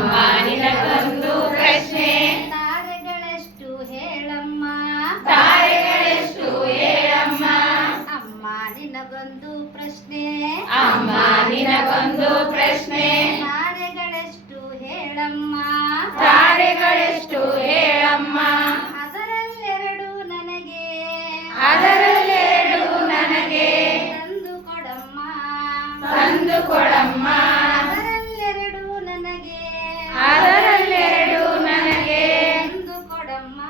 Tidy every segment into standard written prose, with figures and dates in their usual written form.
ಅಮ್ಮ ನಿನಗೊಂದು ಪ್ರಶ್ನೆ. ತಾರೆಗಳೆಷ್ಟು ಹೇಳಮ್ಮ, ತಾರೆಗಳೆಷ್ಟು ಹೇಳಮ್ಮ. ಅಮ್ಮ ನಿನಗೊಂದು ಪ್ರಶ್ನೆ, ಅಮ್ಮ ನಿನಗೊಂದು ಪ್ರಶ್ನೆ. ತಾರೆಗಳೆಷ್ಟು ಹೇಳಮ್ಮ, ತಾರೆಗಳೆಷ್ಟು ಹೇಳಮ್ಮ. ಅದರಲ್ಲೆರಡು ನನಗೆ, ಅದರಲ್ಲೆರಡು ನನಗೆ ತಂದು ಕೊಡಮ್ಮ, ತಂದು ಕೊಡಮ್ಮ. ಅದರಲ್ಲೆರಡು ನನಗೆ, ಅದರಲ್ಲೆರಡು ನನಗೆ ತಂದು ಕೊಡಮ್ಮ,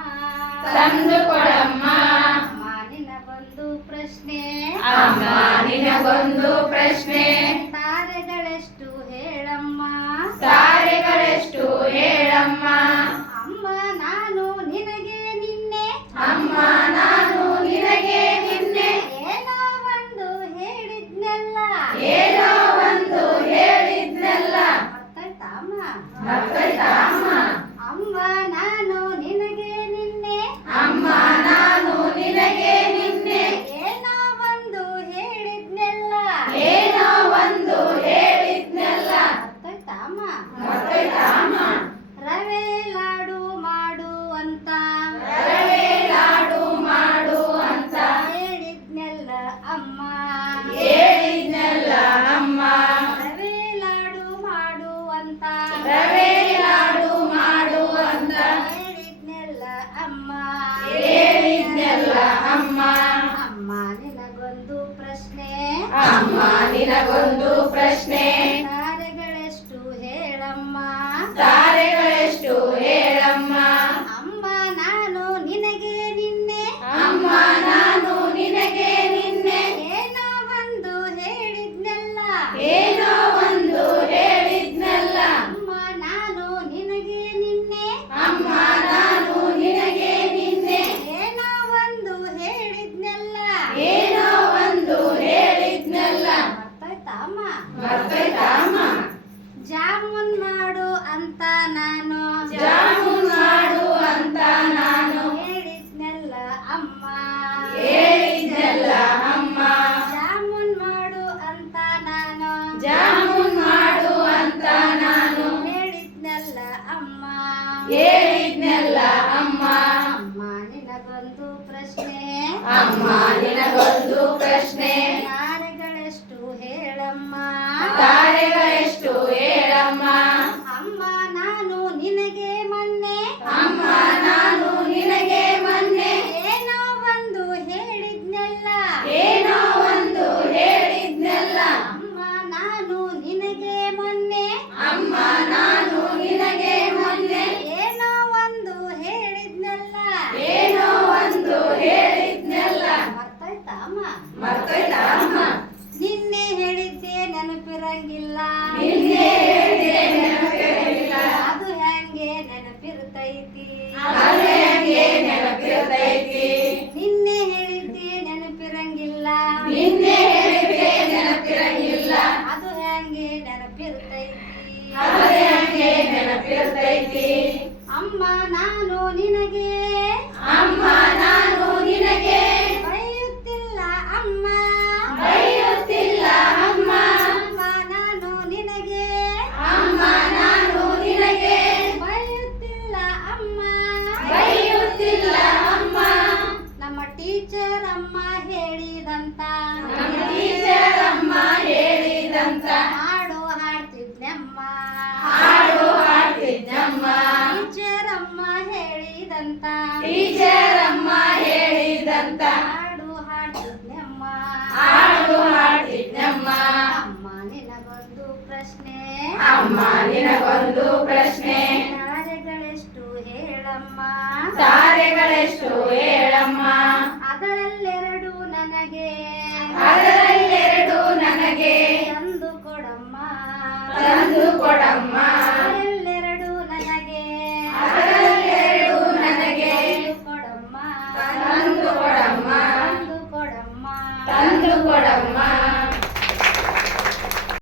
ತಂದು ಕೊಡಮ್ಮ. ಅಮ್ಮ ನಿನಗೊಂದು ಪ್ರಶ್ನೆ, ಅಮ್ಮ ನಿನಗೊಂದು ಪ್ರಶ್ನೆ. ತಾರೆಗಳೆಷ್ಟು ಹೇಳಮ್ಮ, ತಾರೆಗಳೆಷ್ಟು ಹೇಳಮ್ಮ. ಅಮ್ಮ ನಾನು ನಿನಗೆ ನಿನ್ನೆ, ಅಮ್ಮ ನಾನು ನಿನಗೆ ನಿನ್ನೆ ಏನೋ ಒಂದು ಹೇಳಿದ್ನಲ್ಲ, ಏನೋ ಒಂದು ಹೇಳಿದ್ನಲ್ಲ. ಗೊತ್ತಾಯ್ತಮ್ಮ? ಗೊತ್ತಾಯ್ತಮ್ಮ? ಅಮ್ಮ ನಾನು ನಿನಗೆ ನಿನ್ನೆ, ಅಮ್ಮ ನಾನು ನಿನಗೆ ನಿನ್ನೆ ಏನೋ ಒಂದು ಹೇಳಿದ್ನಲ್ಲ, ಏನೋ ಒಂದು ಹೇಳಿದ್ನಲ್ಲ. ಗೊತ್ತಾಯ್ತಮ್ಮ? ಗೊತ್ತಾಯ್ತಮ್ಮ? ರವೆ ಲಾಡು ಮಾಡು ಅಂತ, ರವೆ ಲಾಡು ಮಾಡು ಅಂತ ಹೇಳಿದ್ನಲ್ಲ ಅಮ್ಮ, ಹೇಳಿದ್ನಲ್ಲ ಅಮ್ಮ. ರವೆ ಲಾಡು ಮಾಡು ಅಂತ, ರವೆ ಲಾಡು ಮಾಡು ಅಂತ ಹೇಳಿದ್ನಲ್ಲ ಅಮ್ಮ, ಹೇಳಿದ್ನಲ್ಲ ಅಮ್ಮ. ಅಮ್ಮ ನಿನಗೊಂದು ಪ್ರಶ್ನೆ, ಅಮ್ಮ ನಿನಗೊಂದು ಪ್ರಶ್ನೆ. ತಾರೆಗಳೆಷ್ಟು ಹೇಳಮ್ಮ, ತಾರೆಗಳೆಷ್ಟು ಹೇಳಮ್ಮ. ಅಮ್ಮ ನಾನು ನಿನಗೆ ನಿನ್ನೆ, ಅಮ್ಮ ನಾನು ನಿನಗೆ ನಿನ್ನೆ ಏನೋ ಒಂದು ಹೇಳಿದ್ನಲ್ಲ, ಏನೋ ಒಂದು ಹೇಳಿದ್ನಲ್ಲ. ಅಮ್ಮ ನಾನು ನಿನಗೆ ನಿನ್ನೆ, ಅಮ್ಮ ನಾನು ನಿನಗೆ ನಿನ್ನೆ ಏನೋ ಒಂದು ಹೇಳಿದ್ನಲ್ಲ, ಏನೋ ಒಂದು ಹೇಳಿದ್ನಲ್ಲ. ಗೊತ್ತಾಯ್ತಮ್ಮ? ಗೊತ್ತಾಯ್ತಮ್ಮ? ಜಾಮೂನ್ ಮಾಡು ಅಂತ ನಾನು, ಜಾಮೂನ್ ಮಾಡು ಅಂತ ನಾನು ಹೇಳಿದ್ನಲ್ಲ ಅಮ್ಮ, ಹೇಳಿದ್ನಲ್ಲ ಅಮ್ಮ. ಜಾಮೂನ್ ಮಾಡು ಅಂತ ನಾನು, ಜಾಮೂನ್ ಮಾಡು ಅಂತ ನಾನು ಹೇಳಿದ್ನಲ್ಲ ಅಮ್ಮ, ಹೇಳಿದ್ನಲ್ಲ ಅಮ್ಮ. ಅಮ್ಮ ನಿನಗೊಂದು ಪ್ರಶ್ನೆ, ಅಮ್ಮ ನಿನಗೊಂದು ಪ್ರಶ್ನೆ. ತಾರೆಗಳೆಷ್ಟು ಹೇಳಮ್ಮ, ತಾರೆಗಳೆಷ್ಟು ಹೇಳಮ್ಮ. ಅಮ್ಮ ನಾನು ನಿನಗೆ ಮೊನ್ನೆ, ಅಮ್ಮ ನಾನು ನಿನಗೆ ಮೊನ್ನೆ ಏನೋ ಒಂದು ಹೇಳಿದ್ನಲ್ಲ, ಏನೋ ಒಂದು ಹೇಳಿದ್ನಲ್ಲ. ಅಮ್ಮ ನಾನು ನಿನಗೆ ಮೊನ್ನೆ, ಅಮ್ಮ ನಾನು ನಿನಗೆ ಮೊನ್ನೆ ಏನೋ ಒಂದು ಹೇಳಿದ್ನಲ್ಲ, ಏನೋ ಒಂದು ಹೇಳಿದ್ನಲ್ಲ. ಗೊತ್ತಾಯ್ತಮ್ಮ? ಗೊತ್ತಾಯ್ತಮ್ಮ? ನಿನ್ನೆ ಹೇಳಿದ್ದೆ ನೆನಪಿರಂಗಿಲ್ಲ, ನಿನ್ನೆ ಹೇಳಿದೆ ನೆನಪಿರಲಿಲ್ಲ. ಅದು ಹೆಂಗೆ ನೆನಪಿರ್ತೈತಿ, ಅದು ಹೆಂಗೆ ನೆನಪಿರ್ತೈತಿ. ನಿನ್ನೆ ಹೇಳಿದ್ದೆ ನೆನಪಿರಂಗಿಲ್ಲ, ನಿನ್ನೆ ಹೇಳಿದೆ ನೆನಪಿರಂಗಿಲ್ಲ. ಅದು ಹೆಂಗೆ ನೆನಪಿರ್ತೈತಿ, ಅದು ಹೆಂಗೆ ನೆನಪಿರ್ತೈತಿ. ಅಮ್ಮ ನಾನು ನಿನಗೆ, ಅಮ್ಮ ನಾನು ನಿನಗೆ ಬೈಯುತ್ತಿಲ್ಲ ಅಮ್ಮ, ಬೈಯುತ್ತಿಲ್ಲ ಅಮ್ಮ. ಅಮ್ಮ ನಾನು ನಿನಗೆ, ಅಮ್ಮ ನಾನು ನಿನಗೆ ಬೈಯುತ್ತಿಲ್ಲ ಅಮ್ಮ, ಬೈಯುತ್ತಿಲ್ಲ ಅಮ್ಮ. ನಮ್ಮ ಟೀಚರ್ ಅಮ್ಮ ಹೇಳಿದಂತ, ನಮ್ಮ ಟೀಚರ್ ಅಮ್ಮ ಹೇಳಿದಂತ ಹಾಡು ಹಾಡ್ತಿದ್ನಮ್ಮ, ಹಾಡು ಹಾಡ್ತಿದ್ದಮ್ಮ. ಟೀಚರ್ ಅಮ್ಮ ಹೇಳಿದಂತ, ಟೀಚರ್ ಅಮ್ಮ ಹೇಳಿದಂತ ಹಾಡು ಹಾಡ್ತಿದ್ನಮ್ಮ, ಹಾಡು ಹಾಡ್ತಿದ್ದಮ್ಮ. ಅಮ್ಮ ನಿನಗೊಂದು ಪ್ರಶ್ನೆ, ಅಮ್ಮ ನಿನಗೊಂದು ಪ್ರಶ್ನೆ. ತಾರೆಗಳೆಷ್ಟು ಹೇಳಮ್ಮ, ತಾರೆಗಳೆಷ್ಟು ಹೇಳಮ್ಮ. ಅದರಲ್ಲೆರಡು ನನಗೆ, ಅದರಲ್ಲೆರಡು ನನಗೆ ತಂದು ಕೊಡಮ್ಮ, ತಂದು ಕೊಡಮ್ಮ.